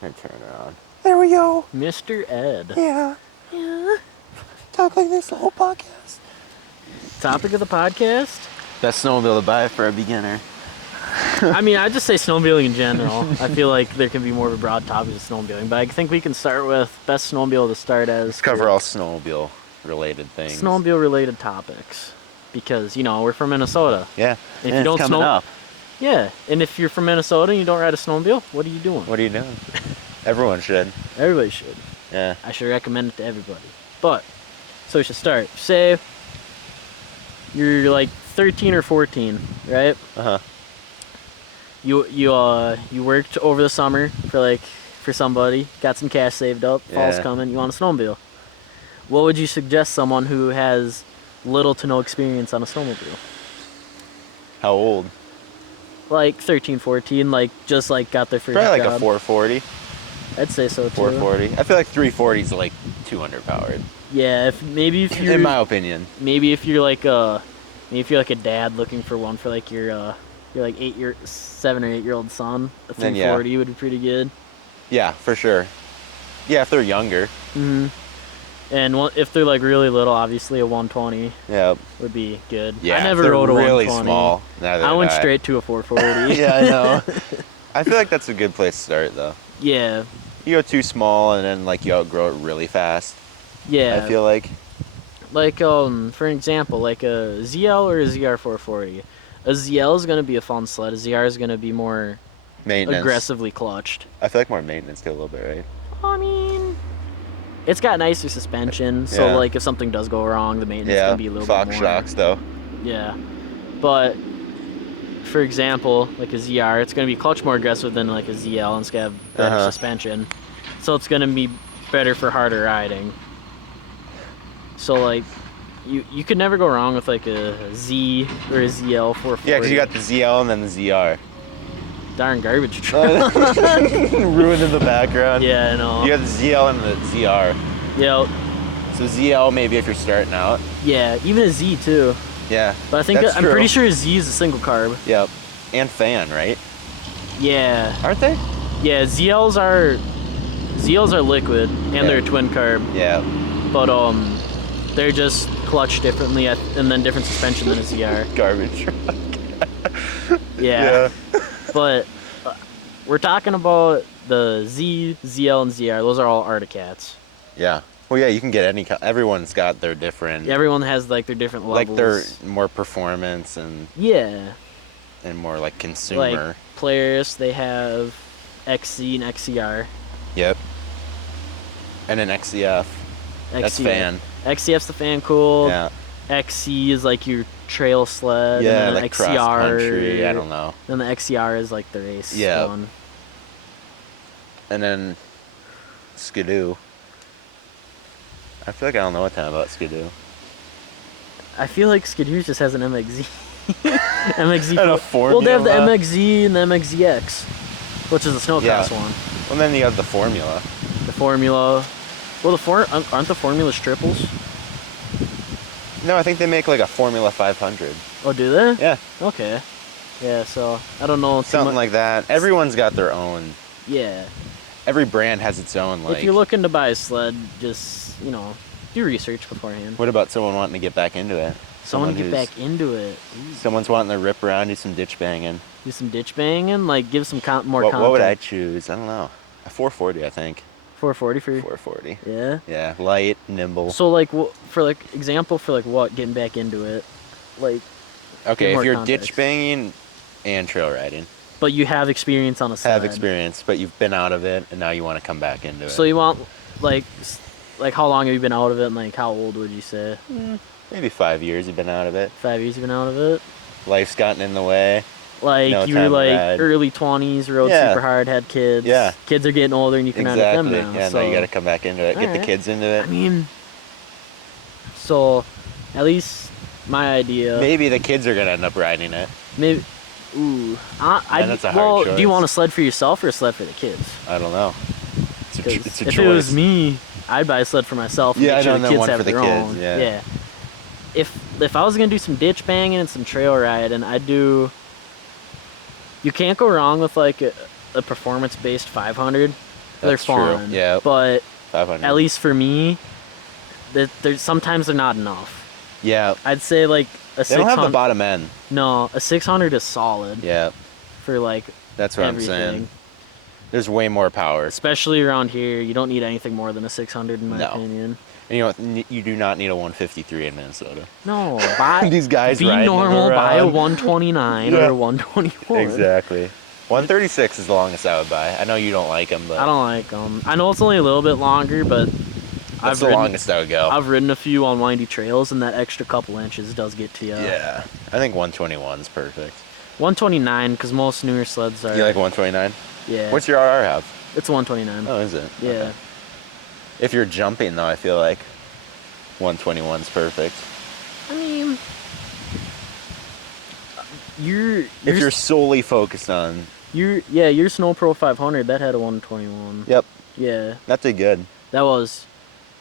Here, turn around. There we go. Mr. Ed. Yeah. Yeah. Talk like this the whole podcast. Topic of the podcast? Best snowmobile to buy for a beginner. I mean, I just say snowmobiling in general. I feel like there can be more of a broad topic of snowmobiling, but I think we can start with best snowmobile to start as. Let's cover all snowmobile related things. Snowmobile related topics. Because, you know, we're from Minnesota. Yeah. If and you don't it's coming up. Yeah, and if you're from Minnesota and you don't ride a snowmobile, what are you doing? What are you doing? Everyone should. Everybody should. Yeah. I should recommend it to everybody. But, so we should start. Say you're like 13 or 14, right? Uh-huh. You worked over the summer for somebody, got some cash saved up, fall's Yeah. coming, you want a snowmobile. What would you suggest someone who has little to no experience on a snowmobile? How old? Like 13, 14, like just like got their first Probably like job. a 440. I'd say so too. 440. I feel like 340 is like 200 powered. Yeah, if you're In my opinion. maybe if you're like a dad looking for one for like your like 7 or 8 year old son, a Then, 340 would be pretty good. Yeah, for sure. Yeah, if they're younger. And if they're like really little, obviously a 120 Yeah. would be good. Yeah. I never they're rode a really 120. small. Neither I went did straight to a 440. Yeah, I know. I feel like that's a good place to start though. Yeah. You go too small and then like you outgrow it really fast. Yeah. I feel like. Like for an example, like a ZL or a ZR 440. A ZL is gonna be a fun sled. A ZR is gonna be more Maintenance. aggressively clutched. I feel like more maintenance too a little bit, right? I mean, it's got nicer suspension, so Yeah. like if something does go wrong, the maintenance Yeah. can be a little Fox bit more. shocks though. Yeah, but for example, like a ZR, it's gonna be clutch more aggressive than like a ZL, and it's gonna have better suspension, so it's gonna be better for harder riding. So like, you could never go wrong with like a Z or a ZL 440. Yeah, because you got the ZL and then the ZR. Darn garbage truck. Ruined in the background. Yeah, I know. You got the ZL and the ZR. Yeah, So ZL maybe if you're starting out. yeah, even a Z too. Yeah. But I think that's I'm true. pretty sure a Z is a single carb. Yep. And fan, right? Yeah, Aren't they? yeah. ZLs are liquid and they're a twin carb, Yeah. but they're just clutched differently and then different suspension than a ZR. Garbage. Yeah. But we're talking about the Z, ZL, and ZR. Those are all Articats. Yeah. Well, yeah, you can get any. Everyone's got their different. Everyone has like their different levels. Like their more performance and yeah. more like consumer. Like Polaris, they have XC and XCR. Yep. And an XCF. That's fan. XCF's the fan cool. Yeah. XC is like your trail sled. Yeah, and then like XCR, cross country. I don't know. Then the XCR is like the race one. And then Skidoo. I feel like I don't know what to know about Skidoo. I feel like Skidoo just has an MXZ. MXZ. And a Well, they have the Formula. MXZ and the MXZX, which is the snowcross one. Well, then you have the Formula. The Formula. Well, aren't the Formulas triples? No, I think they make like a Formula 500. Oh, do they? Yeah. Okay. Yeah. So I don't know. Something like that. Everyone's got their own. Yeah. Every brand has its own, like. If you're looking to buy a sled, just do research beforehand. What about someone wanting to get back into it? Someone get back into it. Ooh. Someone's wanting to rip around, do some ditch banging. Do some ditch banging, like give some more content. What would I choose? I don't know. A 440, I think. 440 for you? 440. Yeah. Yeah, light, nimble. So like, for what, getting back into it, like. Okay, if you're context. ditch banging and trail riding. But you have experience on a sled. Have experience, but you've been out of it, and now you want to come back into it. So you want, like how long have you been out of it, and like how old would you say? Maybe 5 years you've been out of it. 5 years you've been out of it? Life's gotten in the way. Like No you were time to like ride. early 20s, rode Yeah. super hard, had kids. Yeah. Kids are getting older and you can ride Exactly. with them now. Yeah, so. now you got to come back into it. Get the Alright. kids into it. I mean, so at least my idea. Maybe the kids are gonna end up riding it. Maybe. Ooh. Then it's a hard do you choice. want a sled for yourself or a sled for the kids? I don't know. It's a 'Cause choice. if it was me, I'd buy a sled for myself. And Yeah, make I sure know, the and then kids one have for the their kids, own. yeah. If I was gonna do some ditch banging and some trail riding, I'd do. You can't go wrong with like a performance-based 500. They're That's true. fun. Yeah. But 500. at least for me, sometimes they're not enough. Yeah. I'd say like a They don't have the 600. bottom end. No, a 600 is solid Yeah. for like That's what everything. I'm saying. There's way more power. Especially around here, you don't need anything more than a 600 in my No. opinion. And you know what? You do not need a 153 in Minnesota. No, buy These guys be riding them normal. Buy a around. 129 Yeah. or a 121. Exactly. 136 is the longest I would buy. I know you don't like them, but I don't like them. I know it's only a little bit longer, but that's the longest I would go. I've ridden a few on windy trails, and that extra couple inches does get to you. Yeah. I think 121 is perfect. 129, because most newer sleds are. You like 129? Yeah. What's your RR have? It's 129. Oh, is it? Yeah. Okay. If you're jumping, though, I feel like 121 is perfect. I mean, If you're solely focused on... your Snow Pro 500 that had a 121. Yep. Yeah, That did good. that was,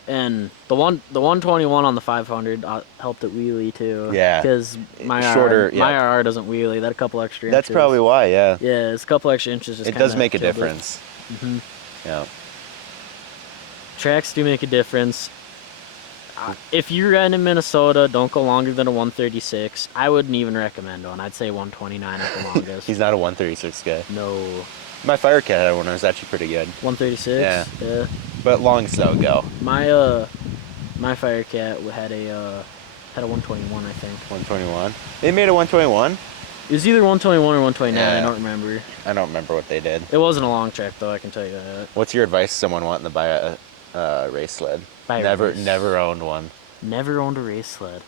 and the 121 on the 500 helped it wheelie too. Yeah. Because my Shorter, my yeah. RR doesn't wheelie. That a couple extra. That's inches. probably why, yeah. Yeah, it's a couple extra inches. Just It does kinda make a killed it. difference. Mhm. Yeah. Tracks do make a difference. If you're riding in Minnesota, don't go longer than a 136. I wouldn't even recommend one. I'd say 129 at the longest. He's not a 136 guy. No. My Firecat had one. It was actually pretty good. 136? Yeah. Yeah. But longest I would go. My Firecat had a 121, I think. 121. They made a 121? It was either 121 or 129, I Yeah. don't remember. I don't remember what they did. It wasn't a long track though, I can tell you that. What's your advice to someone wanting to buy a race sled? Buy a never race. Never owned one. Never owned a race sled.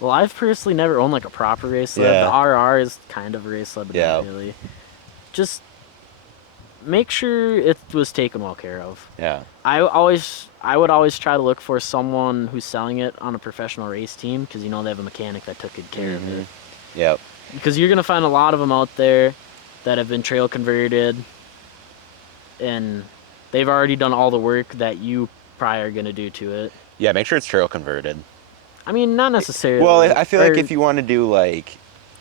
Well, I've personally never owned like a proper race sled. Yeah. The RR is kind of a race sled, but Yeah. not really. Just make sure it was taken well care of. Yeah. I would always try to look for someone who's selling it on a professional race team, because you know they have a mechanic that took good care of it. Yep. Because you're gonna find a lot of them out there that have been trail converted, and they've already done all the work that you probably are gonna do to it. Yeah, make sure it's trail converted. I mean, not necessarily. Well, I feel like Or- if you want to do like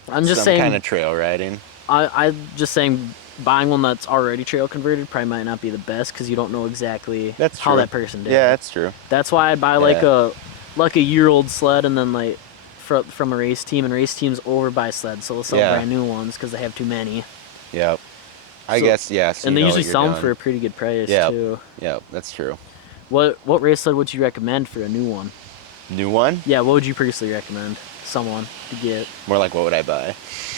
I'm just some saying, kind of trail riding. I'm just saying, buying one that's already trail converted probably might not be the best, because you don't know exactly That's how true. that person did. Yeah, it. that's true. That's why I'd buy like Yeah. a year-old sled, and then like from a race team, and race teams overbuy sleds, so they'll sell Yeah. brand new ones because they have too many. Yep. I So- guess, yeah. So And you they know usually what sell you're them for a doing. pretty good price Yep. too. Yep, that's true. What race sled would you recommend for a new one? New one? Yeah, what would you personally recommend someone to get? More like what would I buy?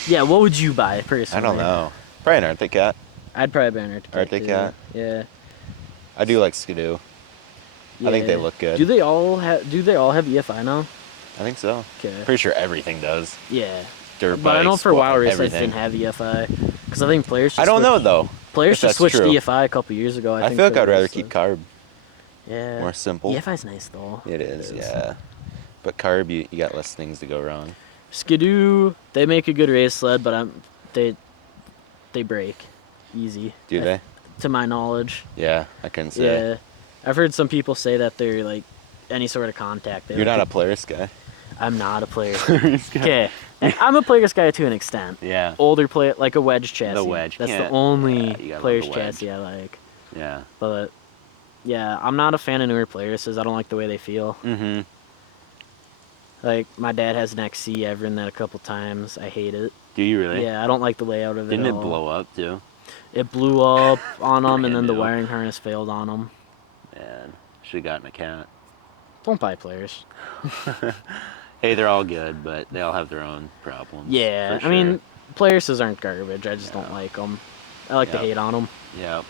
Yeah, what would you buy personally? I don't know. Probably an Arctic Cat. I'd probably buy an Arctic Cat. Arctic too. Cat? Yeah. I do like Skidoo. I think they Yeah. look good. Do they all have EFI now? I think so. Okay. Pretty sure everything does. Yeah. Dirt But I know bikes, for a while race everything. didn't have EFI, because I think players. Just I don't know switched- though. Players if just that's switched true. EFI a couple years ago. I I think feel like for I'd the rather race keep sled. carb. Yeah. More simple. EFI's nice though. It is, yeah. But carb, you got less things to go wrong. Skidoo, they make a good race sled, but they break easy. Do they? To my knowledge. Yeah, I couldn't say. Yeah. I've heard some people say that they're like any sort of contact. You're not a players guy. I'm not a player. Okay. I'm a players guy to an extent. Yeah. Older player, like a wedge chassis. The wedge, That's the yeah. only Yeah, you gotta love players the wedge. chassis I like. Yeah. But yeah, I'm not a fan of newer players, because I don't like the way they feel. Mm-hmm. Like my dad has an XC. I've ridden that a couple times. I hate it. Do you really? Yeah, I don't like the layout of it. Didn't at it all. blow up too? It blew up on them, and then the new. wiring harness failed on them. Man, should have gotten a cat. Don't buy players. Hey, they're all good, but they all have their own problems. Yeah, for I mean, sure. players aren't garbage. I just don't Yeah. like them. I like to Yep. hate on them. Yeah.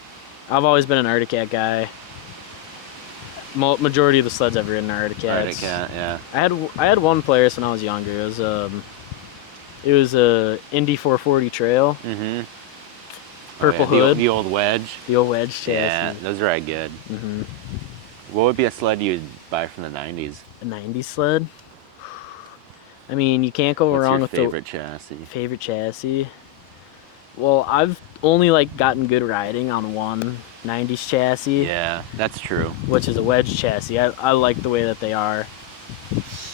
I've always been an Arctic Cat guy. Majority of the sleds I've ridden are Arctic Cats. Arctic Cat, yeah. I had one Polaris when I was younger. It was a Indy 440 Trail, Mm-hmm. purple The hood, the old wedge. the old wedge chassis. Yeah, those are right good. hmm What would be a sled you'd buy from the 90s? A 90 sled. I mean, you can't go What's wrong your with favorite chassis? the favorite chassis. Well, I've only like gotten good riding on one 90s chassis, Yeah, that's true. which is a wedge chassis. I like the way that they are.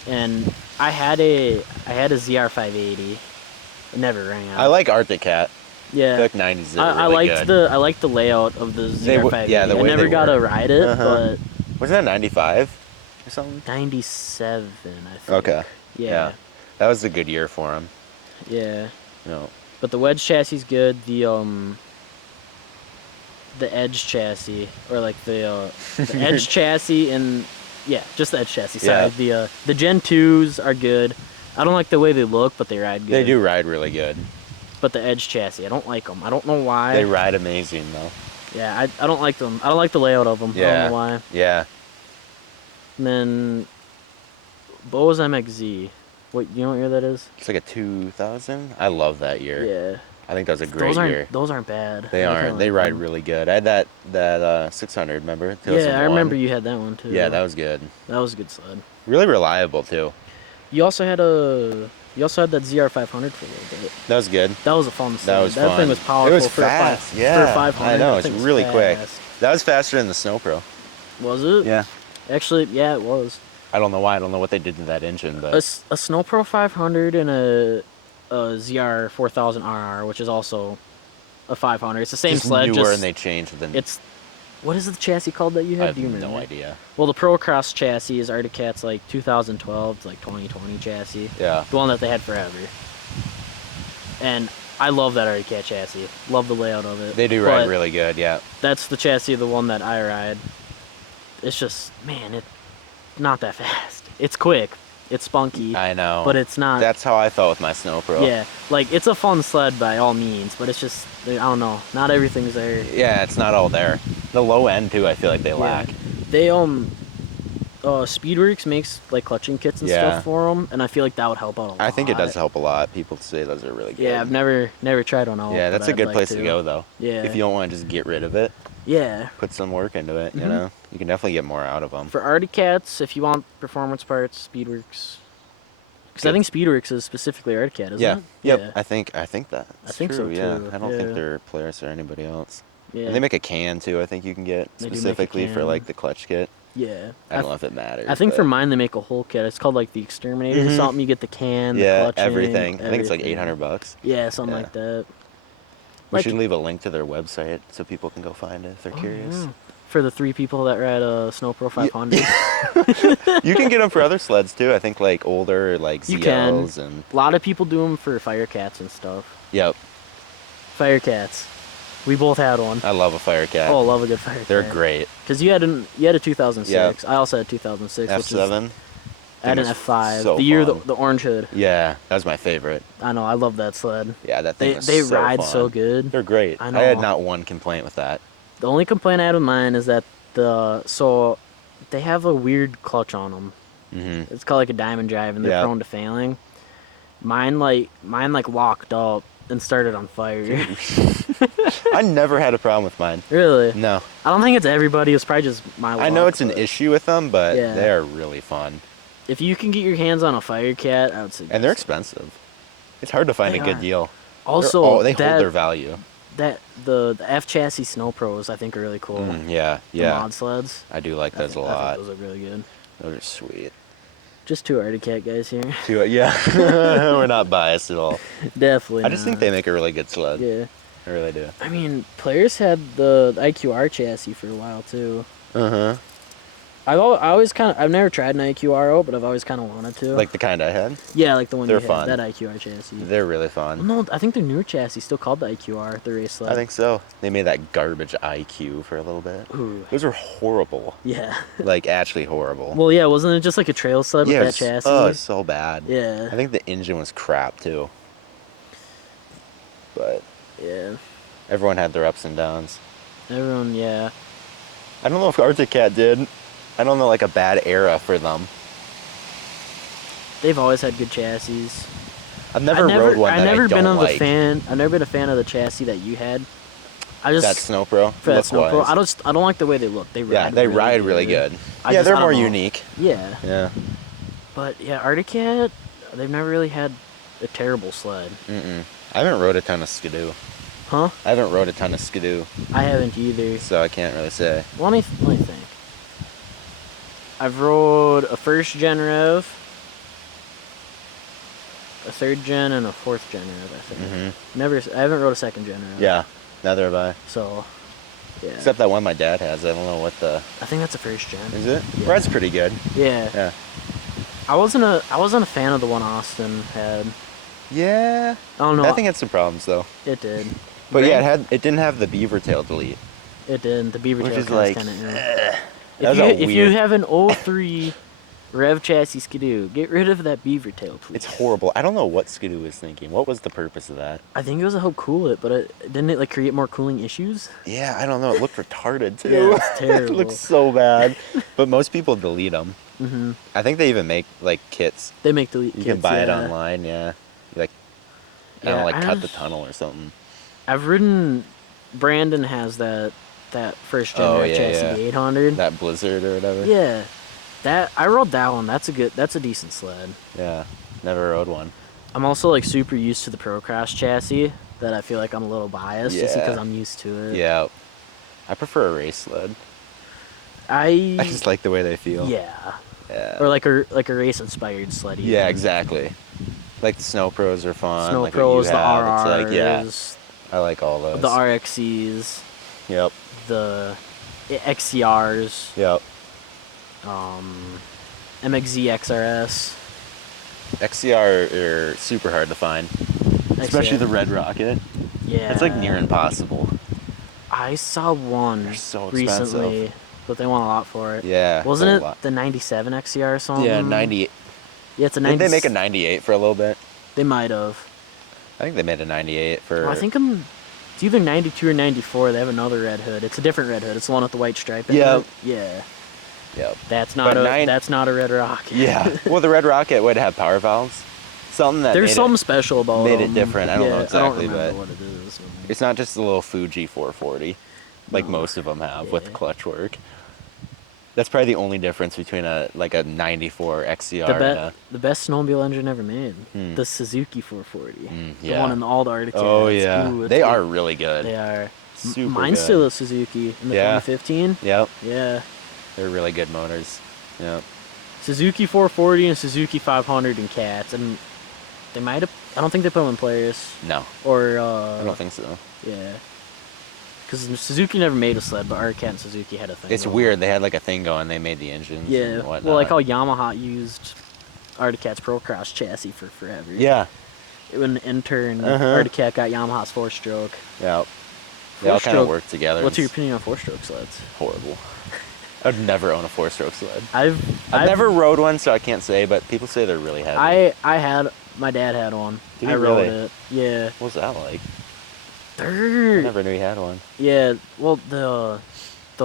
And I had a ZR 580. It never ran out. I like Arctic Cat. Yeah. I feel like 90s are I really liked good. I liked the layout of the ZR580. Yeah, the I way never they got to work. ride it, Uh-huh. but Wasn't that 95 or something? 97, I think. Okay. Yeah. Yeah. That was a good year for him. Yeah. You know. But the wedge chassis is good. The edge chassis, or like the edge chassis, and yeah, just the edge chassis. Sorry. Yeah. The Gen 2s are good. I don't like the way they look, but they ride good. They do ride really good. But the edge chassis, I don't like them. I don't know why. They ride amazing though. Yeah, I don't like them. I don't like the layout of them. Yeah. I don't know why. Yeah. And then Bose MXZ. What, you know what year that is? It's like a 2000. I love that year. Yeah. I think that was a great year. Those aren't bad. They aren't. They ride really good. I had that 600. Remember? Yeah, I remember you had that one too. Yeah, that was good. That was a good sled. Really reliable too. You also had that ZR500 for a little bit. That was good. That was a fun sled. That was that fun. thing was powerful. It was for fast. For Yeah, a 500. I know. That It's thing was really quick. fast. That was faster than the Snow Pro. Was it? Yeah. Actually, yeah, it was. I don't know why. I don't know what they did to that engine, but A Snow Pro 500 and a ZR 4000RR, which is also a 500. It's the same just sled. newer, and they changed the. It's what is the chassis called that you I have? have Do you remember? no idea. Well, the Procross chassis is Arctic Cat's like 2012 to like 2020 chassis. Yeah. The one that they had forever. And I love that Arctic Cat chassis. Love the layout of it. They do ride really good. Yeah. That's the chassis of the one that I ride. It's just, man, it's not that fast. It's quick. It's spunky. I know. But it's not. That's how I felt with my Snow Pro. Yeah, like it's a fun sled by all means, but it's just, I don't know, not everything's there. Yeah, it's not all there. The low end too, I feel like they lack. They Speedworks makes like clutching kits and stuff for them, and I feel like that would help out a lot. I think it does help a lot. People say those are really good. Yeah, I've never tried one out. Yeah, that's a good place to go though. Yeah. If you don't want to just get rid of it. Yeah. Put some work into it, you know. You can definitely get more out of them. For Arctic Cats, if you want performance parts, Speedworks. Because I think Speedworks is specifically Arctic Cat, isn't it? Yep. Yeah. I think that's I think true. so, Yeah. too. I don't think they're Polaris or anybody else. Yeah. And they make a can too. I think you can get They do make a specifically for can. like the clutch kit. Yeah. I don't know if it matters. I think but for mine they make a whole kit. It's called like the Exterminator or something. You get the can, the clutching, everything. I think it's like $800. Yeah, something Yeah. like that. We Like- should leave a link to their website so people can go find it if they're curious. Yeah. For the 3 people that ride a Snow Pro 500. You can get them for other sleds too. I think like older, like You can. ZLs and. A lot of people do them for Fire Cats and stuff. Yep, Fire Cats. We both had one. I love a Fire Cat. Oh, love a good Fire Cat. They're great. Because you had a 2006. I also had a 2006. F7. Which is, I had an was F5. so the year fun. the orange hood. Yeah, that was my favorite. I know. I love that sled. Yeah, that thing They was so ride fun. so good. They're great. I I had know. not one complaint with that. The only complaint I had with mine is that they have a weird clutch on them. Mm-hmm. It's called like a diamond drive, and they're prone to failing. Mine locked up and started on fire. I never had a problem with mine. Really? No. I don't think it's everybody. It's probably just my luck. I know it's an but issue with them, but Yeah. they're really fun. If you can get your hands on a Fire Cat, I would suggest. And they're expensive. It's hard to find They a good are. deal. Also, they hold their value. The F chassis Snow Pros I think are really cool. Yeah, The yeah. mod sleds. I do like those a I lot. think those are really good. Those are sweet. Just 2 Arctic Cat guys here. Yeah. We're not biased at all. Definitely. I just think they make a really good sled. Yeah. I really do. I mean, players had the IQR chassis for a while too. Uh-huh. I've never tried an IQR out, but I've always kind of wanted to. Like the kind I had? Yeah, like the one They're you fun. had, that IQR chassis. They're really fun. No, I think their newer chassis still called the IQR, the race sled. I think so. They made that garbage IQ for a little bit. Ooh. Those were horrible. Yeah. Like, actually horrible. Well, yeah, wasn't it just like a trail sled with it that was- chassis? Oh, it's so bad. Yeah. I think the engine was crap, too. But Yeah. everyone had their ups and downs. Everyone, yeah. I don't know if Arctic Cat did. I don't know, like, a bad era for them. They've always had good chassis. I've never rode one that I don't like. I've never been a fan of the chassis that you had. I just That Snow Pro? for that Snow Pro. look-wise. I don't like the way they look. They ride. Yeah, they ride really good. Yeah, they're more unique. Yeah, Yeah. but yeah, Arctic Cat, they've never really had a terrible sled. Mm-mm. I haven't rode a ton of Skidoo. Huh? I haven't rode a ton of Skidoo, I haven't either. so I can't really say. Let me think. I've rode a first gen rev, a third gen and a fourth gen rev, I think. Mm-hmm. I haven't rode a second gen rev. Yeah, neither have I. So, yeah. Except that one my dad has. I don't know what the. I think that's a first gen. Is it? Yeah. Red's pretty good. Yeah. Yeah. I wasn't a fan of the one Austin had. Yeah. I don't know. I think it had some problems though. It did. But Right? yeah, it didn't have the beaver tail delete. It did. The beaver Which tail is like, kind of. if You have an 03 rev chassis Skidoo, get rid of that beaver tail, please. It's horrible. I don't know what Skidoo was thinking. What was the purpose of that? I think it was to help cool it, but didn't it like create more cooling issues? Yeah, I don't know. It looked retarded too. Yeah, it's terrible. It looks so bad. But most people delete them. Mm-hmm. I think they even make like kits. They make delete kits. You can buy it yeah. online. Yeah. Like, I Yeah, don't know, like I cut the just- tunnel or something. I've ridden. Brandon has that first gen rev chassis, the 800. That Blizzard or whatever. Yeah, I rode that one. That's a decent sled. Yeah. Never rode one. I'm also like super used to the Procross chassis that I feel like I'm a little biased just Yeah. because I'm used to it. Yeah. I prefer a race sled. I I just like the way they feel. yeah. Yeah. Or like a race inspired sled. Even. Yeah, exactly. Like the Snow Pros are fun. Snow like Pros, what you the have. RRs, It's like, yeah, I like all those. the RXCs, Yep. the XCRs, Yep. MXZ XRS. XCR are super hard to find, especially the Red Rocket. Yeah. It's like near impossible. I saw one They're so expensive. recently, but they want a lot for it. Yeah. Wasn't a it lot. the 97 XCR or something? Yeah, 98. Yeah, it's a Didn't 90. they make a 98 for a little bit? They might have. I think they made a 98 for. Well, I think it's either 92 or 94. They have another red hood. It's a different red hood. It's the one with the white stripe in Yep. it. Yeah. Yep. That's not that's not a red rocket. Yeah. Well, the Red Rocket would have power valves. Something that There's made something it, special about made them. it different. I don't know exactly, I don't remember but what it is. it's not just a little Fuji 440 like No. most of them have with Yeah. clutch work. That's probably the only difference between a 94 XCR and a. The best snowmobile engine ever made. Hmm. The Suzuki 440. The yeah. one in all the Arctic Oh Cats. yeah, Ooh, it's they good. are really good. They are. Super Mine's good. still a Suzuki in the Yeah. 2015. Yep, Yeah. they're really good motors. Yep. Suzuki 440 and Suzuki 500 in cats, and they might have. I don't think they put them in players No, or. I don't think so. Yeah. Because Suzuki never made a sled, but Arctic Cat and Suzuki had a thing. It's going. weird. They had like a thing going. They made the engines. Yeah. And whatnot. Well, like how Yamaha used Arctic Cat's Procross chassis for forever. Yeah. When intern Uh-huh. Arctic Cat got Yamaha's four-stroke. Yep. They all kind of Four-stroke- work together. What's your It's opinion on four-stroke sleds? horrible. I'd never own a 4-stroke sled. I've Never rode one, so I can't say. But people say they're really heavy. I had my dad had one. Did I he rode really? it. Yeah. What was that like? I They're never knew he had one. yeah. Well, the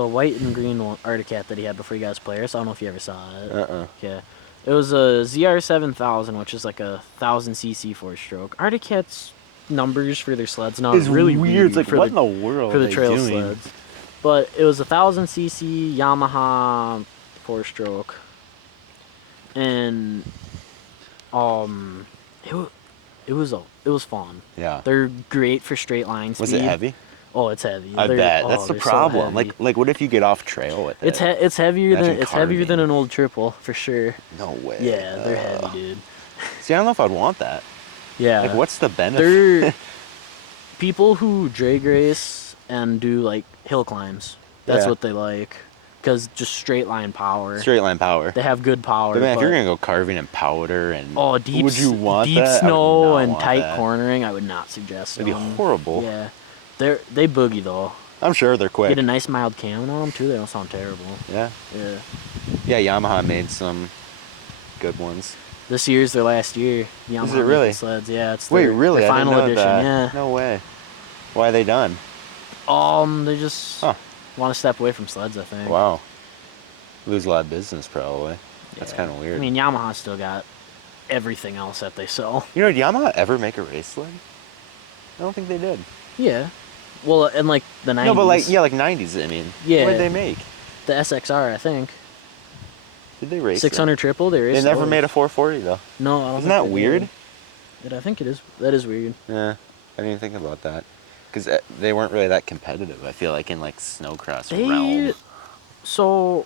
white and green one, Arctic Cat that he had before he got his players. I don't know if you ever saw it. Yeah. It was a ZR7000, which is like a 1000cc four-stroke. Arctic Cat's numbers for their sleds now It's are really weird. It's like, for what the, in the world for the are they trail doing? sleds. But it was a 1000cc Yamaha four-stroke, and it was fun. Yeah. They're great for straight line speed. Was it heavy? Oh, it's heavy. I bet. That's the they're so problem. heavy. Like, what if you get off trail with it? It's heavier Imagine than carving. an old triple for sure. No way. Yeah, they're heavy, dude. See, I don't know if I'd want that. Yeah. Like, what's the benefit? They're people who drag race and do like hill climbs. That's Yeah. what they like, cause just straight line power. Straight line power. They have good power. But man, if you're but- gonna go carving and powder and deep, would you want deep that? I would snow not and want tight that. cornering, I would not suggest. That'd be them. horrible. Yeah, they boogie though. I'm sure they're quick. Get a nice mild cam on them too. They don't sound terrible. Yeah. Yeah. Yeah, Yamaha made some good ones. This year's their last year. Yamaha Is it really? making sleds. Yeah, it's Wait, their, really? their I final didn't know edition. that. Yeah. No way. Why are they done? They just Huh. want to step away from sleds. I think. Wow. Lose a lot of business probably. That's Yeah. kind of weird. I mean, Yamaha still got everything else that they sell. You know, did Yamaha ever make a race sled? I don't think they did. Yeah. Well, and like the 90s. No, but like 90s. I mean, Yeah. What did they make? the SXR, I think. Did they race? 600 triple. They They raced never those. made a 440 though. No, I don't Isn't think that they weird? did. I think it is. That is weird. Yeah, I didn't even think about that. Because they weren't really that competitive. I feel like in like snowcross realm. So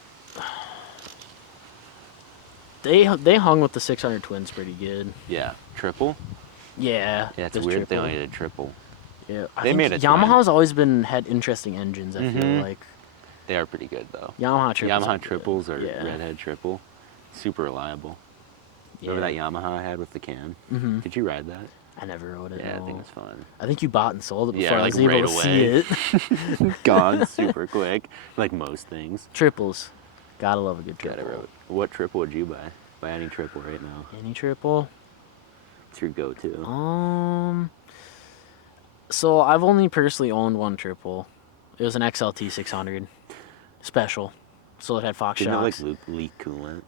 They hung with the 600 twins pretty good. Yeah, triple. Yeah. Yeah, it's just weird they triple. only did triple. Yeah, I They think made a twin. Yamaha's always had interesting engines. I feel Mhm. like They are pretty good though. Yamaha triples. Yamaha are good. triples or Yeah. redhead triple, super reliable. Remember that Yamaha I had with the cam? Mm-hmm. Did you ride that? I never rode it. Yeah, no. I think it's fun. I think you bought and sold it before Yeah, I like was able right to see away. it. Gone super quick, like most things. Triples. Gotta love a good triple. Gotta road. What triple would you buy? Buy any triple right now. Any triple? What's your go-to? So I've only personally owned one triple. It was an XLT 600 special. So it had Fox Didn't shocks. it like leak coolant?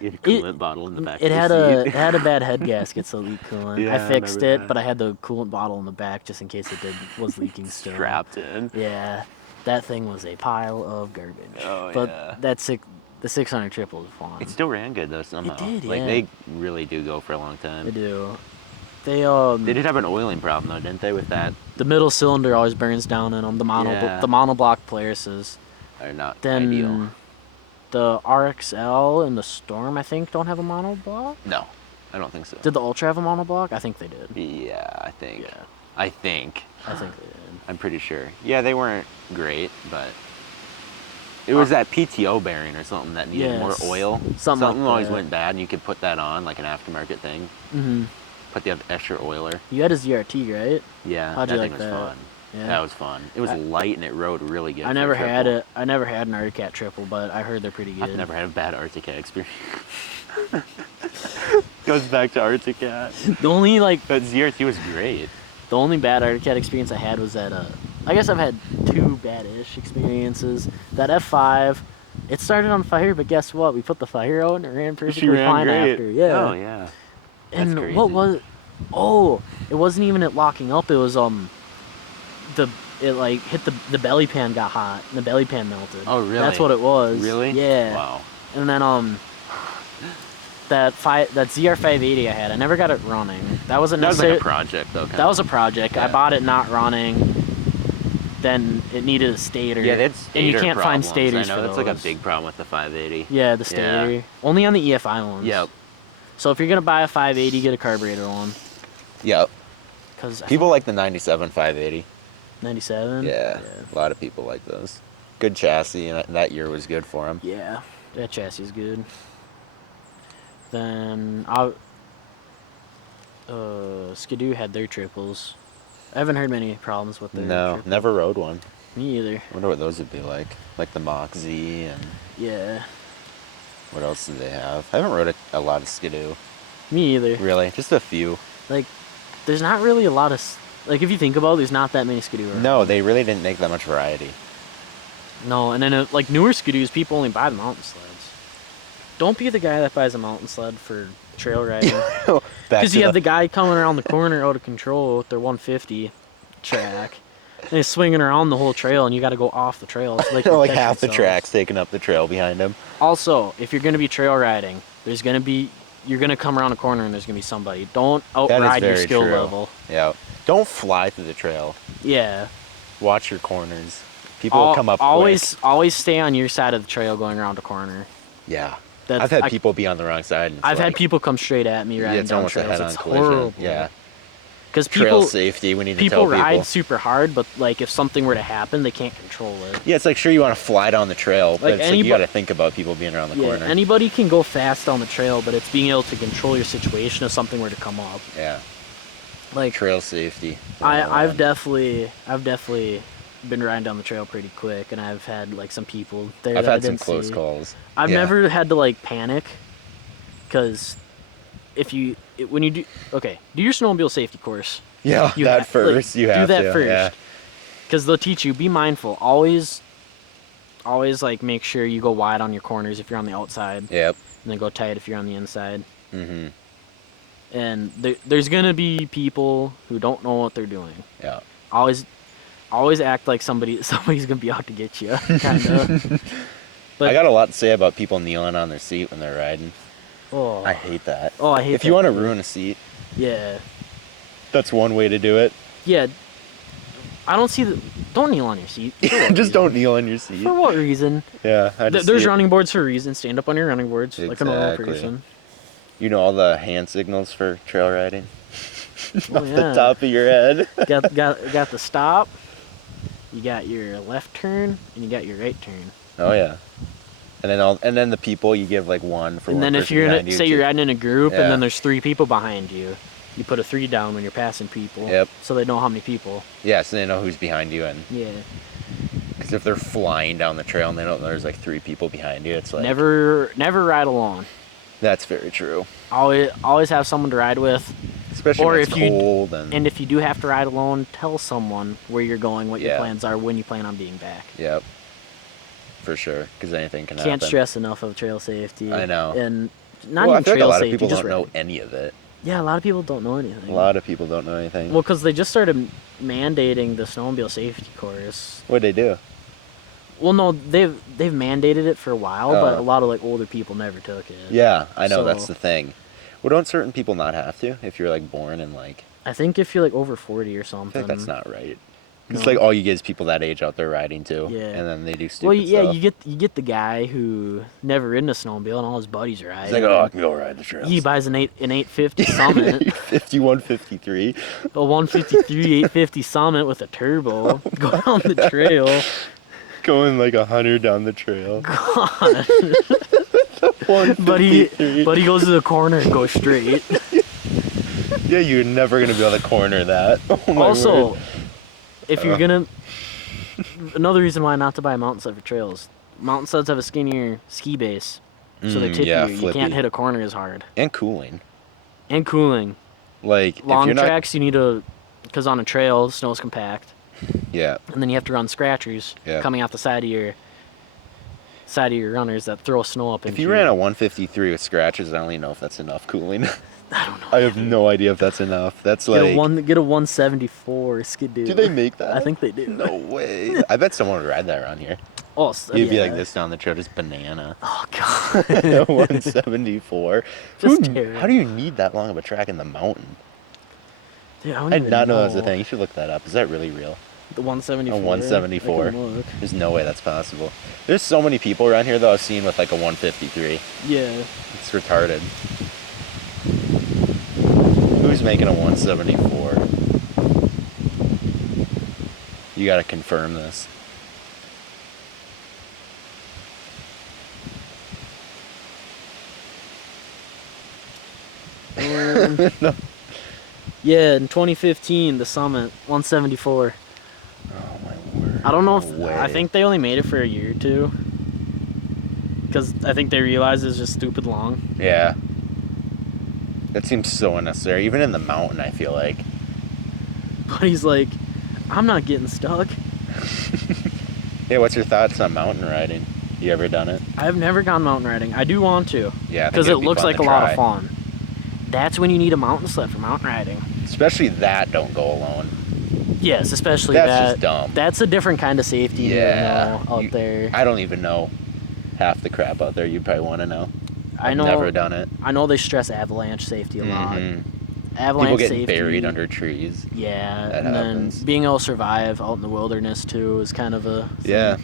You had a coolant bottle in the back It of had the seat. it had a bad head gasket, so it leaked coolant. Yeah, I I fixed remember it, that. but I had the coolant bottle in the back just in case it was leaking still. Strapped in. Yeah, that thing was a pile of garbage. Oh, but yeah. the 600 triple was fun. It still ran good though somehow. It did, Like yeah. they really do go for a long They time. do. They did have an oiling problem though, didn't they? With that, the middle cylinder always burns down in them. The Yeah. monoblock Polaris's. are not Then ideal. the RXL and the Storm, I think, don't have a monoblock. No, I don't think so. Did the Ultra have a monoblock? I think they did. Yeah, I think. Yeah. I think. I think they did. I'm pretty sure. Yeah, they weren't great, but it was that PTO bearing or something that needed more Yes. oil. Something like always that. went bad, and you could put that on like an aftermarket thing. Mm-hmm. Put the extra oiler. You had a ZRT, right? Yeah, How'd that you thing like was that? fun. Yeah. That was fun. It was light and it rode really good. I for never a triple. had it. I never had an Arctic triple, but I heard they're pretty good. I've never had a bad Arctic Cat experience. Goes back to Arctic Cat. The only But ZRT was great. the only bad Arctic Cat experience I had was that I guess I've had two bad-ish experiences. That F5, it started on fire, but guess what? We put the fire out and it ran perfectly fine after. Yeah. Oh yeah. And That's what crazy. was? Oh, it wasn't even it locking up. It was it like hit the belly pan got hot and the belly pan melted. Oh really? That's what it was. Really? Yeah. Wow. And then that ZR580 I had, I never got it running. That wasn't That was like necessarily a project though. that was a project. I Yeah. bought it not running. Then it needed a stator. Yeah, that's stator and you can't find problems. stators I know for that's those. like a big problem with the 580. Yeah, the stator. Yeah. Only on the EFI ones. Yep. So if you're gonna buy a 580, get a carburetor one. Yep. Cause People like the 97 580. 97. Yeah. A lot of people like those. Good chassis, and that year was good for them. Yeah, that chassis is good. Then Skidoo had their triples. I haven't heard many problems with their No, triples. never rode one. Me either. Wonder what those would be like. Like the Mach Z, and Yeah, what else do they have? I haven't rode a lot of Skidoo. me either. Really, just a few. Like, there's not really a lot of like if you think about it, there's not that many Skidoo around. No, they really didn't make that much variety. No, and then like newer Skidoos, people only buy the mountain sleds. Don't be the guy that buys a mountain sled for trail riding. Because you have the guy coming around the corner out of control with their 150 track. And he's swinging around the whole trail, and you got to go off the trail. So they can like catch half the themselves. track's taking up the trail behind him. Also, if you're going to be trail riding, you're going to come around a corner and there's going to be somebody. Don't outride your very skill true. level. Yeah. Don't fly through the trail. Yeah. Watch your corners. People will come up quick. Always stay on your side of the trail going around a corner. Yeah. I've had people be on the wrong side. And I've had people come straight at me riding it's down almost a trails. head-on It's collision. horrible. Yeah. Because Trail safety, we need to tell people people. ride super hard, but like if something were to happen, they can't control it. Yeah, it's like sure you want to fly down the trail, but it's like you anybo- got to think about people being around the Yeah, corner. anybody can go fast down the trail, but it's being able to control your situation if something were to come up. Yeah. Like Trail safety. I've definitely been riding down the trail pretty quick, and I've had like some people there. I've that I had some didn't close see. calls. I've Yeah. never had to like panic, because when you do your snowmobile safety course. Yeah, You that ha- first. like, You have do that to. first. Yeah. Because they'll teach you, be mindful. Always like make sure you go wide on your corners if you're on the outside, Yep. and then go tight if you're on the inside. Mhm. And there's gonna be people who don't know what they're doing. Yeah. Always act like somebody's gonna be out to get you, kind of. But I got a lot to say about people kneeling on their seat when they're riding. oh, I hate that. oh, I hate. If you that. want to ruin a seat, yeah, that's one way to do it. yeah. I don't see the. Don't kneel on your seat. For what Just don't reason? kneel on your seat. For what reason? Yeah, I just There's see it. running boards for a reason. Stand up on your running boards like a normal Exactly. person. You know all the hand signals for trail riding? Oh, Off yeah. the top of your head. got the stop. You got your left turn and you got your right turn. Oh yeah. And then the people you give like one for And one then if person you're behind you. say you're riding in a group and Yeah. then there's 3 people behind you, you put a 3 down when you're passing people. Yep. So they know how many people. Yeah, so they know who's behind you, and Yeah. because if they're flying down the trail and they don't know there's like 3 people behind you, it's like Never ride alone. That's very true. Always have someone to ride with. Especially Or when it's if you- cold and And if you do have to ride alone, tell someone where you're going, what your Yeah. plans are, when you plan on being back. Yep. For sure, because anything can Can't happen. stress enough of trail safety. I know. And not Well, I even feel like trail a lot of safety, people just don't know riding. any of it. Yeah, a lot of people don't know anything. A lot of people don't know anything. Well, because they just started mandating the snowmobile safety course. What'd they do? Well, no, they've mandated it for a while, but Oh. a lot of like older people never took it. Yeah, I know, So- that's the thing. Well, don't certain people not have to if you're like born in like I think if you're like over 40 or I something. feel like that's not right. It's No. like all you get is people that age out there riding too. Yeah. And then they do stupid Well, yeah, stuff. you get the guy who never ridden a snowmobile and all his buddies ride. He's like, oh, I can go ride the trails. He buys an 850 Summit, 5153. a 153 850 Summit with a turbo, go down the trail. Going like 100 down the trail. God. 153. But he goes to the corner and goes straight. Yeah, you're never going to be able to corner that. Oh my Also, word. if you're gonna, another reason why not to buy a mountain sled for trails. Mountain sleds have a skinnier ski base, so they tip yeah, you. You flippy. can't hit a corner as hard. And cooling. And cooling. Like, Long if you're tracks, you need to, because on a trail, snow's compact, not... Yeah. and then you have to run scratchers Yeah. coming out the side of your runners that throw snow up. If you ran a 153 with scratches, I don't even know if that's enough cooling. I don't know. I have no idea if that's enough. That's like... Get a 174 Skidoo. Do they make that? I think they do. No way. I bet someone would ride that around here. Oh, You'd be yeah. like this down the trail, just banana. Oh god. 174. Just Who- terrible. How do you need that long of a track in the mountain? Dude, I don't I did even not know that was a thing. You should look that up. Is that really real? The 174. A 174. I can look. There's no way that's possible. There's so many people around here though I've seen with like a 153. Yeah. It's retarded. Who's making a 174? You gotta confirm this. No. Yeah, in 2015, the Summit 174. Oh my word. I don't know if No way. I think they only made it for a year or two. Because I think they realized it's just stupid long. Yeah. That seems so unnecessary. Even in the mountain, I feel like. But he's like, I'm not getting stuck. Yeah, what's your thoughts on mountain riding? You ever done it? I've never gone mountain riding. I do want to. Yeah, I think Because it it'd be looks fun like to a lot try. of fun. That's when you need a mountain sled for mountain riding. Especially that don't go alone. Yes, especially That's that. just dumb. That's a different kind of safety you Yeah. know out You- there. I don't even know half the crap out there you probably want to know. I I've know. never done it. I know they stress avalanche safety a lot. Mhm. Avalanche People get safety. buried under trees. Yeah, That and happens. then being able to survive out in the wilderness too is kind of a thing. Yeah.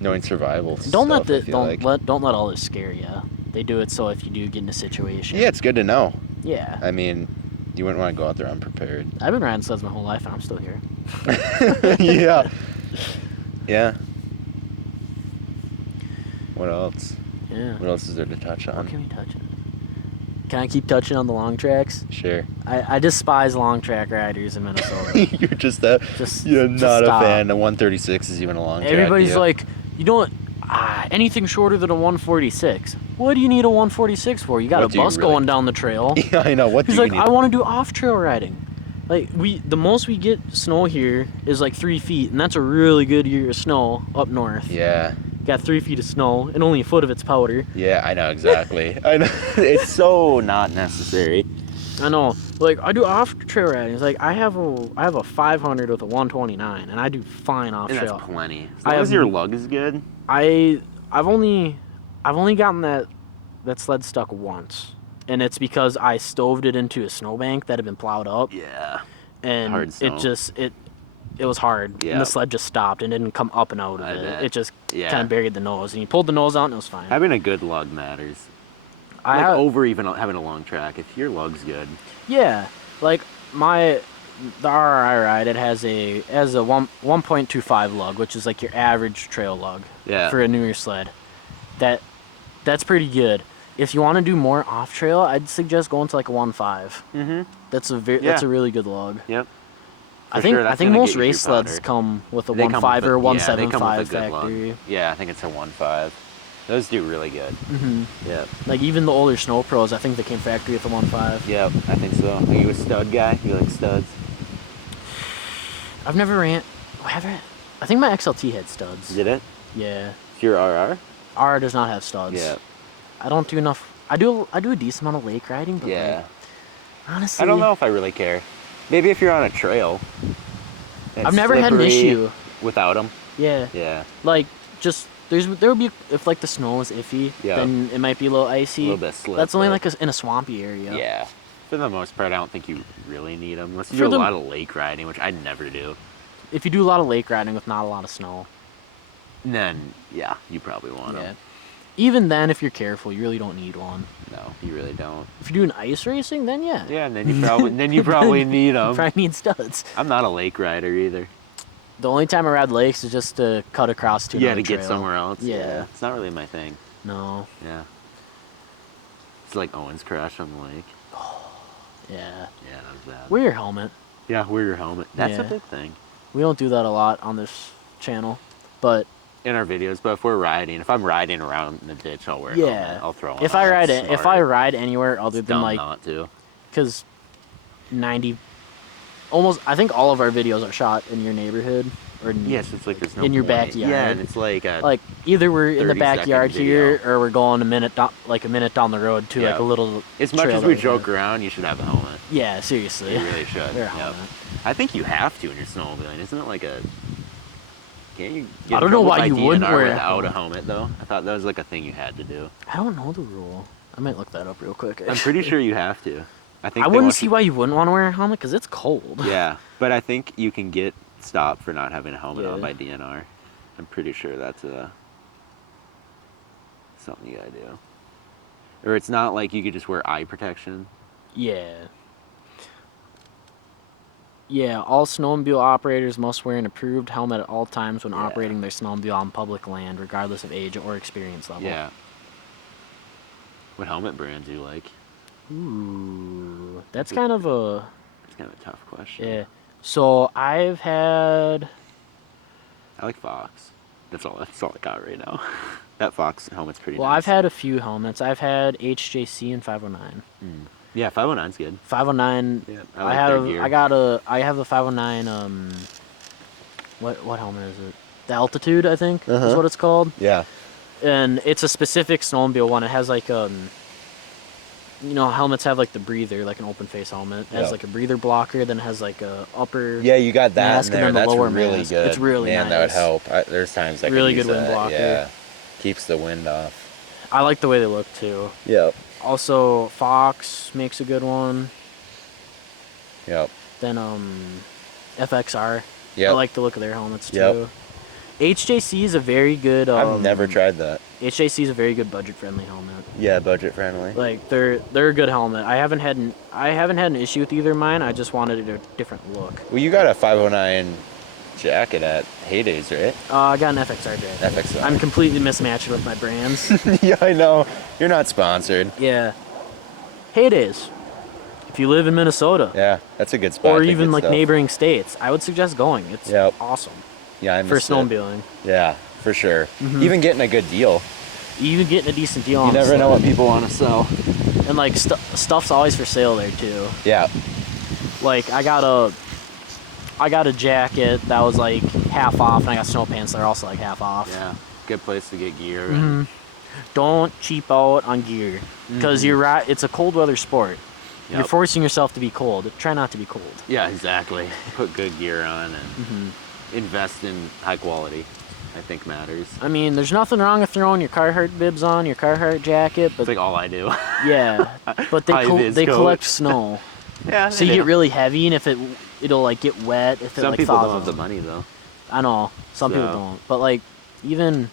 Knowing survival Don't let stuff, I the feel like. don't let all this scare you. They do it so if you do get in a situation. Yeah, it's good to know. Yeah. I mean, you wouldn't want to go out there unprepared. I've been riding sleds my whole life and I'm still here. Yeah. Yeah. What else? Yeah. What else is there to touch What on? can we touch on? Can I keep touching on the long tracks? Sure. I despise long track riders in Minnesota. You're just that. Just- You're just not a stop. fan. The 136 is even a long track. Everybody's yeah. like, you know what? Anything shorter than a 146. What do you need a 146 for? You got What a do you bus really- going down the trail. Yeah, I know. What He's do you like, need? I want to do off trail riding. Like the most we get snow here is like 3 feet, and that's a really good year of snow up north. Yeah. Got 3 feet of snow and only a foot of it's powder. Yeah, I know exactly. I know. It's so not necessary. I know. Like I do off trail riding. It's like I have a 500 with a 129, and I do fine off And trail. that's plenty. As I long as have- your lug is good. I've only gotten that sled stuck once, and it's because I stoved it into a snowbank that had been plowed up, Yeah. and Hard it snow. just it was hard. Yeah. And the sled just stopped and didn't come up and out of I it. bet. It just Yeah. kind of buried the nose. And you pulled the nose out and it was fine. Having a good lug matters. I Like have, over even having a long track. If your lug's good. yeah, like the RRI ride, it has a 1.25 lug, which is like your average trail lug Yeah. for a newer sled. That's pretty good. If you want to do more off trail, I'd suggest going to like a 1.5. Mm-hmm. That's a Yeah. really good lug. Yep. I For think sure, that's I think gonna most get you race through powder. sleds come with a They come 1.5 with or a yeah, they come 1.75 with a good lug. factory. Yeah, I think it's a 1.5. Those do really good. Hmm. Yep. Like even the older Snow Pros, I think they came factory with a 1.5. Yep, I think so. Are you a stud guy? You like studs? I've never ran. Have I? I think my XLT had studs. Did it? Yeah. It's your RR? R does not have studs. Yeah. I don't do enough. I do a decent amount of lake riding, but Yeah. like, honestly, I don't know if I really care. Maybe if you're on a trail. and I've never had an slippery issue. without them. Yeah. Yeah. Like just there will be if like the snow is iffy, Yeah. then it might be a little A icy. little bit slip. That's only but- like in a swampy area. Yeah. For the most part, I don't think you really need them. Unless you For do a the- lot of lake riding, which I never do. If you do a lot of lake riding with not a lot of snow, Then, yeah, you probably want yeah. them. Even then, if you're careful, you really don't need one. No, you really don't. If you're doing ice racing, then yeah. Yeah, and then you probably need them. Probably need studs. I'm not a lake rider either. The only time I ride lakes is just to cut across to Yeah, another to get trail. somewhere else. Yeah. It's not really my thing. No. Yeah. It's like Owen's crash on the lake. Yeah. Yeah, that was bad. Wear your helmet. Yeah, wear your helmet. That's a Yeah. big thing We don't do that a lot on this channel, but in our videos. But if we're riding, if I'm riding around in the ditch, I'll wear a yeah, helmet. I'll throw on. if I ride It's if smart. I ride anywhere other It's than dumb like, not to. because 90, almost I think all of our videos are shot in your neighborhood or in, Yes, it's like there's no in your point. backyard. Yeah, and it's like a, like either we're in the 30-second backyard here video. or we're going a minute down the road to like Yeah. a little. as much trail as we that joke have. around, you should have a helmet. Yeah, seriously. You really should. Wear a Yep. helmet. I think you have to when you're snowmobiling. Isn't it like a? Can't you? Get I in don't know trouble why by you wouldn't DNR wear a without a helmet. helmet though. I thought that was like a thing you had to do. I don't know the rule. I might look that up real quick. I'm pretty sure you have to. I think I they wouldn't want see you- why you wouldn't want to wear a helmet because it's cold. Yeah, but I think you can get stopped for not having a helmet on Yeah. by DNR. I'm pretty sure that's something you gotta do. Or it's not like you could just wear eye protection. Yeah. Yeah, all snowmobile operators must wear an approved helmet at all times when Yeah. operating their snowmobile on public land, regardless of age or experience level. Yeah. What helmet brands do you like? Ooh, that's kind of a It's kind of a tough question. yeah. So I've had I like Fox. That's all I got right now. That Fox helmet's pretty well, nice. I've had a few helmets. I've had HJC and 509. Yeah, 509's good. 509. Yeah, I like have their gear. I have the 509 what helmet is it? The Altitude, I think, is Uh-huh. what it's called. Yeah. And it's a specific snowmobile one. It has like helmets have like the breather, like an open face helmet. It has Yeah. like a breather blocker, then it has like a upper Yeah, you got that mask in and there. then the That's lower really mask. good. It's really Man, that would nice. help. There's times I could Really use good wind that. blocker. Yeah. Keeps the wind off. I like the way they look too. Yep. Also, Fox makes a good one. Yep. Then FXR. Yep. I like the look of their helmets too. Yep. HJC is a very good. I've never tried that. HJC is a very good budget friendly helmet. Yeah, budget friendly. Like they're a good helmet. I haven't had an issue with either of mine. I just wanted a different look. Well, you got a 509 jacket at Heydays, right? I got an FXR jacket. FXR. I'm completely mismatched with my brands. Yeah, I know. You're not sponsored. Yeah. Heydays. If you live in Minnesota Yeah, that's a good spot. or to even get like stuff. neighboring states, I would suggest going. It's Yep. awesome Yeah, I for missed it. snowmobiling. Yeah, for sure. Mhm. Even getting a good deal. Even getting a decent deal You on never the know what sled. people want to sell. And like stuff's always for sale there too. Yeah. Like I got a jacket that was like half off, and I got snow pants that are also like half off. Yeah. Good place to get gear. Mhm. Don't cheap out on gear because you're right. It's a cold weather sport. You're Yep. forcing yourself to be cold. Try not to be cold. Yeah, exactly. Put good gear on and Mm-hmm. invest in high quality. I think matters. I mean, there's nothing wrong with throwing your Carhartt bibs on, your Carhartt jacket, but It's like all I do. yeah, but they High vis they coat. collect snow, Yeah. so you get really heavy, and if it'll like get wet if it Some like people thaws don't have the out. money though. I know some people So- don't, but like even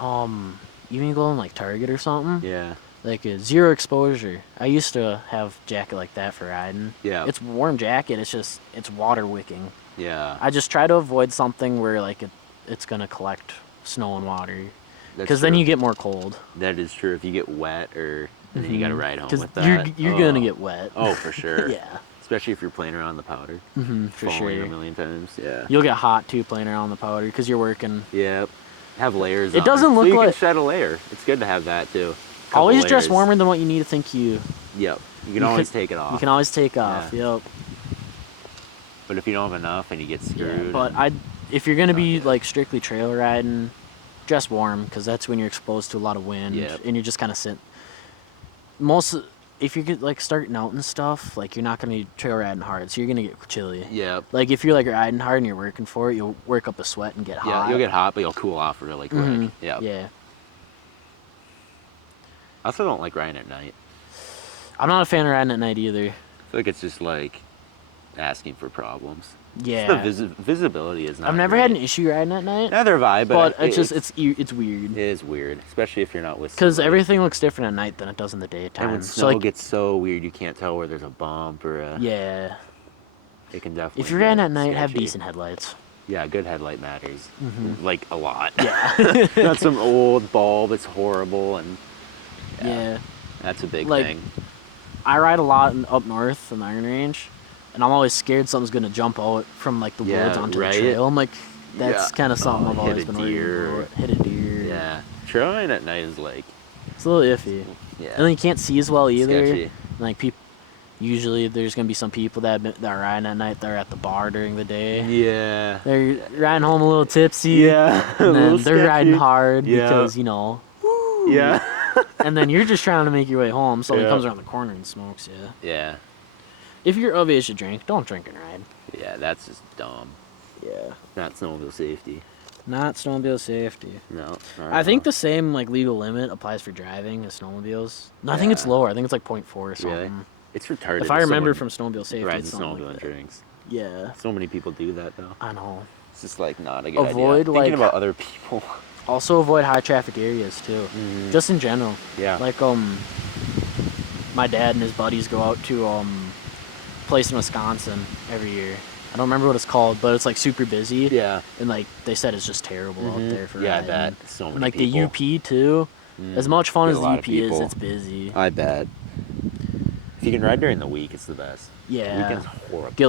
even you go in like Target or something, Yeah. like a zero exposure. I used to have jacket like that for riding. Yeah. It's warm jacket. It's water wicking. Yeah. I just try to avoid something where like it's gonna collect snow and water, That's because then true. you get more cold. That is true. If you get wet and then you got to ride home Because with that. you're gonna get wet. Oh, for sure. Yeah. Especially if you're playing around the powder. For Falling sure. a million times. Yeah. You'll get hot too playing around the powder because you're working. Yep. Have layers. It on. doesn't So look you like- can shed a layer. It's good to have that too. Couple Always dress layers. warmer than what you need to think you. Yep. You can always take it off. You can always take off. Yeah. Yep. But if you don't have enough and you get Yeah, screwed. but if you're gonna be like strictly trail riding, dress warm because that's when you're exposed to a lot of wind. Yep. And you're just kind of sitting. If you're like starting out and stuff, like you're not gonna be trail riding hard, so you're gonna get chilly. Yep. Like if you're like riding hard and you're working for it, you'll work up a sweat and get hot. Yeah, you'll get hot, but you'll cool off really quick. Mhm. Yeah. Yeah. I also don't like riding at night. I'm not a fan of riding at night either. I feel like it's just like asking for problems. Yeah. Just the visibility is not. I've never had an great. issue riding at night, Neither have I, but but it's weird. it is weird, especially if you're not with. Because somebody. everything looks different at night than it does in the And daytime. when So snow like, gets so weird, you can't tell where there's a bump or a. yeah, It can definitely. if you're riding get at night, have sketchy. decent headlights. Yeah, good headlight matters. Like a lot. Yeah, Not some old bulb that's horrible, and yeah. that's a big Like, thing. I ride a lot up north in the Iron Range, and I'm always scared something's gonna jump out from like the Yeah, woods onto right? the trail. I'm like, that's Yeah. kind of something Oh, I've hit always a been deer. worried about. Hit a deer. Yeah, trail at night is like. It's a little iffy. Yeah. And then you can't see as well either. Sketchy. Like usually there's gonna be some people that are riding at night. They're at the bar during the day. Yeah. They're riding home a little tipsy. Yeah. a And little then they're riding sketchy. hard Yeah. because, Yeah. and then you're just trying to make your way home. So he Yeah. comes around the corner and smokes you. Yeah. If you're of age to drink, don't drink and ride. Yeah, that's just dumb. Yeah. Not snowmobile safety. Not snowmobile safety. No. not I at think all. the same like legal limit applies for driving as snowmobiles. No, I think it's Yeah. lower. I think it's like 0.4 or something. Really? It's retarded. If I remember someone from snowmobile safety, rides it's a something snowmobile like and that. drinks. Yeah. So many people do that though. I know. It's just like not a good idea. Avoid, like- Thinking about other people. Also avoid high traffic areas too. Just in general. Yeah. Like my dad and his buddies go out to a place in Wisconsin every year. I don't remember what it's called, but it's like super busy. Yeah. And like they said it's just terrible out there for Yeah, I riding. bet. So many And like people. the UP too. As much fun Get as a the lot UP of is, people. it's busy. I bet. If you can ride during the week, it's the best. Yeah. Weekend's horrible. Get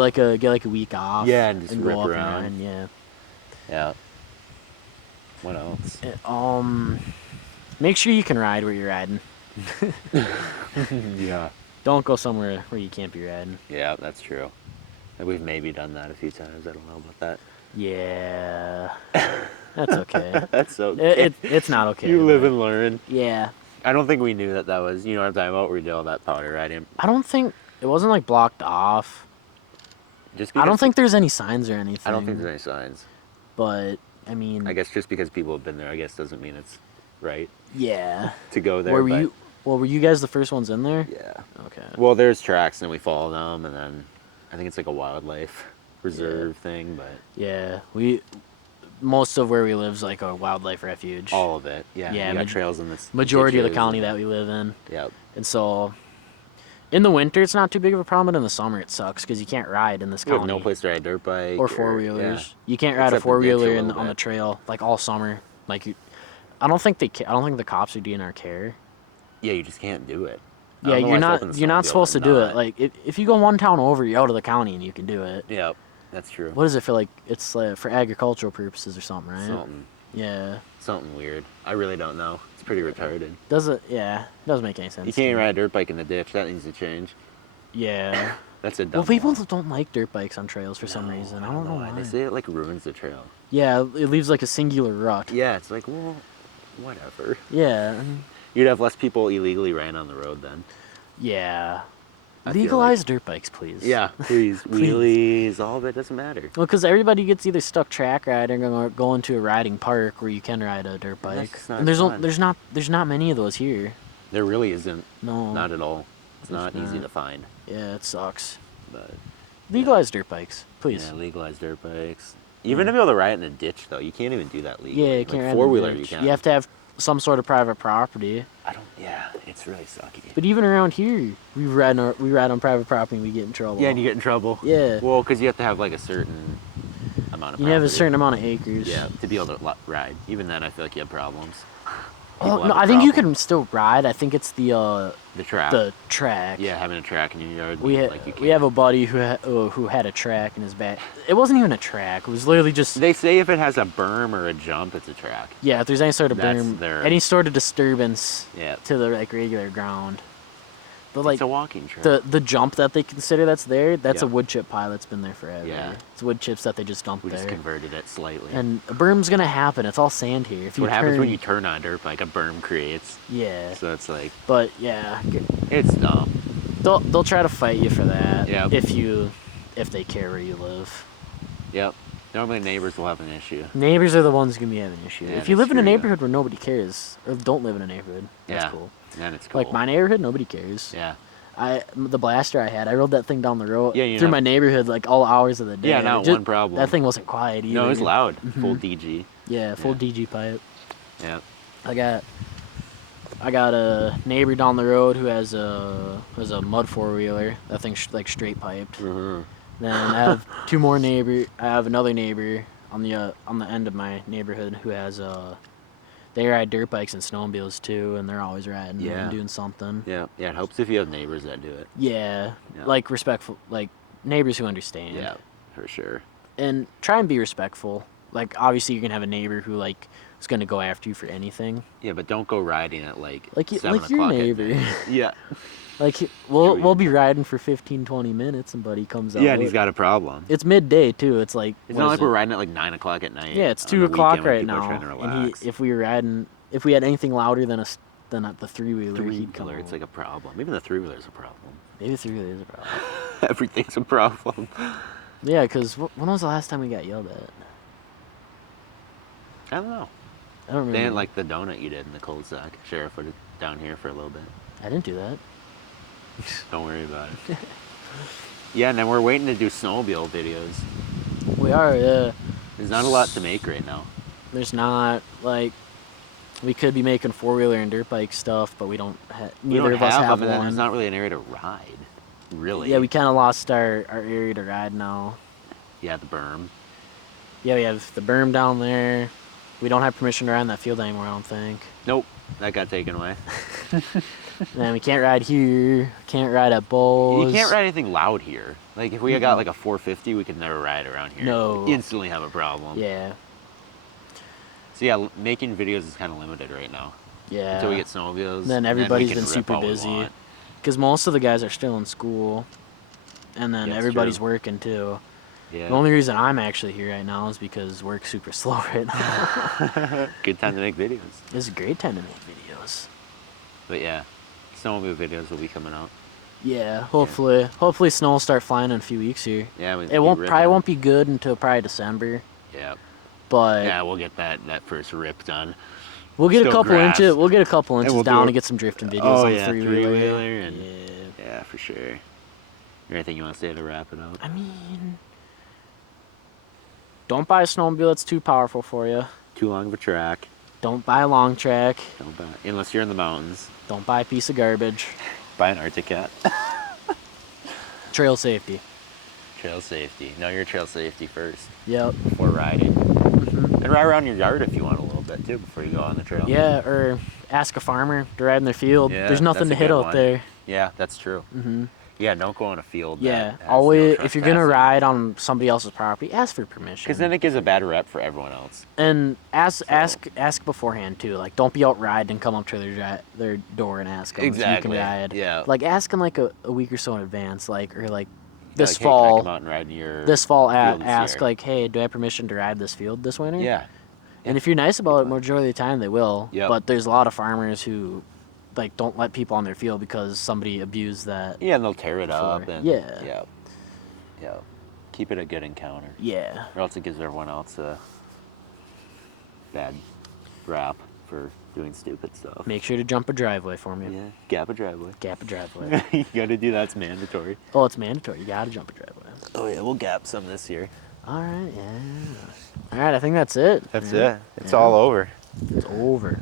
like a week off. Yeah, and just go rip up around. And ride, yeah. Yeah. What else? Make sure you can ride where you're riding. Yeah. Don't go somewhere where you can't be riding. Yeah, that's true. And we've maybe done that a few times. I don't know about that. Yeah. That's okay. That's okay. It's not okay. You live but- and learn. Yeah. I don't think we knew that was, you know what I'm talking about, where we did all that powder riding. I don't think it wasn't like blocked off. Just I don't because- think there's any signs or anything. I don't think there's any signs. But I mean, I guess just because people have been there, I guess doesn't mean it's right yeah. to go there. Were but you? Well, were you guys the first ones in there? Yeah. Okay. Well, there's tracks and we follow them, and then I think it's like a wildlife reserve thing, but Yeah, most of where we live is like a wildlife refuge. all of it. Yeah. Yeah, You got trails in this Majority of the ditches county and- that we live in, Yep. and so in the winter it's not too big of a problem, but in the summer it sucks because you can't ride in this You have county no place to ride a dirt bike or four wheelers. Yeah. You can't ride Except a the ditch a four wheeler little on the bit. trail like all summer. Like I don't think the cops are doing our care. Yeah, you just can't do it. I Yeah, don't know why you're it's not open to you're not snowmobile, supposed to but do not. it. Like if you go one town over, you're out of the county and you can do it. Yep, that's true. What is it for? Like it's for agricultural purposes or something, right? Yeah. Something weird. I really don't know. It's pretty retarded. Does it? Yeah. Doesn't make any sense. You can't ride a dirt bike in the ditch. That needs to change. Yeah. That's a dumb Well, people law. don't like dirt bikes on trails for some No, reason. I don't know why. They say it like ruins the trail. Yeah, it leaves like a singular rut. Yeah, it's like, well, whatever. Yeah. You'd have less people illegally riding on the road then. Yeah. I feel Legalize dirt bikes, please. Yeah, please. Please. Wheelies, all of it doesn't matter. Well, because everybody gets either stuck track riding or going to a riding park where you can ride a dirt And that's bike. just not And there's fun. there's not many of those here. There really isn't. No. Not at all. It's There's not easy not. to find. Yeah, it sucks. But Legalize dirt bikes, please. Yeah, legalize dirt bikes. Even to be able to ride in a ditch, though, you can't even do that legally. Yeah, you can't like ride in a four-wheeler, you ditch. can. You have to have some sort of private property. I don't. Yeah, it's really sucky. But even around here, we ride on private property and we get in trouble. Yeah, and you get in trouble. Yeah. Well, because you have to have like a certain amount of. You property. have a certain amount of acres. Yeah, to be able to ride. Even then, I feel like you have problems. Oh People no, have a I think you problem. can still ride. I think it's the track. the track. Yeah, having a track in your yard. We like you we have a buddy who had a track in his back. It wasn't even a track. It was literally just. They say if it has a berm or a jump, it's a track. Yeah, if there's any sort of That's berm, their- any sort of disturbance Yeah. to the like regular ground. But like It's a walking track. the jump that they consider that's there, that's Yeah. a wood chip pile that's been there forever. Yeah. It's wood chips that they just dump We there. just converted it slightly. And a berm's gonna happen. It's all sand here. If you what happens when turn- you turn on a dirt bike? A berm creates. Yeah. So it's like But yeah, it's dumb. they'll try to fight you for that. Yeah. If they care where you live. Yep. Normally neighbors will have an issue. Neighbors are the ones gonna be having an issue. Yeah, if you that's live in a true, yeah. neighborhood where nobody cares, or don't live in a neighborhood, that's Yeah. cool. Then it's cool. Like my neighborhood, nobody cares. Yeah. The blaster I had, I rode that thing down the road Yeah, you through know. my neighborhood like all hours of the day. Yeah, and not it one problem. That thing wasn't quiet either. No, it was loud. Mm-hmm. Full DG. Yeah, full Yeah. DG pipe. Yeah. I got a neighbor down the road who has a mud 4-wheeler. That thing's like straight piped. Mm-hmm. Then I have two more neighbor. I have another neighbor on the end of my neighborhood who has they ride dirt bikes and snowmobiles too, and they're always riding Yeah. and doing something. Yeah. Yeah. It helps if you have neighbors that do it. Yeah, Yeah. like respectful, like neighbors who understand. Yeah. For sure. And try and be respectful. Like obviously you're gonna have a neighbor who like is gonna go after you for anything. Yeah, but don't go riding at like Like 7 like your o'clock at neighbor. night. Yeah. Like we'll be riding for 15-20 minutes and buddy comes out. Yeah, and he's got a problem. It's midday too. It's like It's what not is like it? we're riding at like 9 o'clock at night. Yeah, it's on 2 the o'clock weekend when right people are now. trying to And relax. if we had anything louder than than at the 3-wheeler, he'd come. Three-wheeler, it's like a problem. Even the 3-wheeler's a problem. Maybe 3-wheeler is a problem. Everything's a problem. Yeah, because when was the last time we got yelled at? I don't know. I don't remember. They didn't like the donut you did in the cul-de-sac. Sheriff put it down here for a little bit. I didn't do that. Don't worry about it. Yeah, and then we're waiting to do snowmobile videos. We are. Yeah. There's not a lot to make right now. There's not like we could be making 4-wheeler and dirt bike stuff, but we don't. We Neither don't of us have them, and then one. there's not really an area to ride. Really. Yeah, we kind of lost our area to ride now. Yeah, the berm. Yeah, we have the berm down there. We don't have permission to ride in that field anymore, I don't think. Nope, that got taken away. And we can't ride here. Can't ride at Bowls. You can't ride anything loud here. Like, if we got like a 450, we could never ride around here. No. Instantly have a problem. Yeah. So yeah, making videos is kind of limited right now. Yeah. Until we get snowmobiles. Then and everybody's we can been rip super all we busy. want. Because most of the guys are still in school. And then Yeah, it's everybody's true. working too. Yeah. The only reason I'm actually here right now is because work's super slow right now. Good time to make videos. It's a great time to make videos. But yeah, snowmobile videos will be coming out. Yeah, hopefully snow will start flying in a few weeks here. Yeah, It probably won't be good until probably December, Yeah. but Yeah, we'll get that first rip done. we'll get a still couple grass. inches. We'll get a couple inches we'll do down it. to get some drifting videos Oh, on yeah, 3-wheeler. three-wheeler and- Yeah. Yeah, for sure. Anything you want to say to wrap it up? I mean, don't buy a snowmobile that's too powerful for you. Too long of a track. Don't buy a long track. Don't buy, unless you're in the mountains. Don't buy a piece of garbage. Buy an Arctic Cat. Trail safety. Trail safety. Know your trail safety first Yep. before riding. Mhm. And ride around your yard if you want a little bit too before you go on the trail. Yeah, or ask a farmer to ride in their field. Yeah, There's nothing that's to a hit good out one. there. Yeah, that's true. Hmm Yeah, don't go on a field. Yeah, that has always no if you're gonna trespassing. ride on somebody else's property, ask for permission. Because then it gives a bad rep for everyone else. And ask beforehand too. Like, don't be out riding and come up to their door and ask them if you Exactly, can ride. yeah. Like, ask them like a week or so in advance, like or like Yeah, this like, hey, can I fall. come out and ride in your This fall, field this ask year? like, hey, do I have permission to ride this field this winter? Yeah. And if you're nice about it, majority of the time they will. Yep. But there's a lot of farmers who, like, don't let people on their field because somebody abused that. Yeah, and they'll tear it Before. up and Yeah. yeah. Yeah. Keep it a good encounter. Yeah. Or else it gives everyone else a bad rap for doing stupid stuff. Make sure to jump a driveway for me. Yeah. Gap a driveway. Gap a driveway. You gotta do that, it's mandatory. Oh, it's mandatory. You gotta jump a driveway. Oh yeah, we'll gap some this year. All right, yeah. All right, I think that's it. That's Yeah. it. It's Yeah. all over. It's over.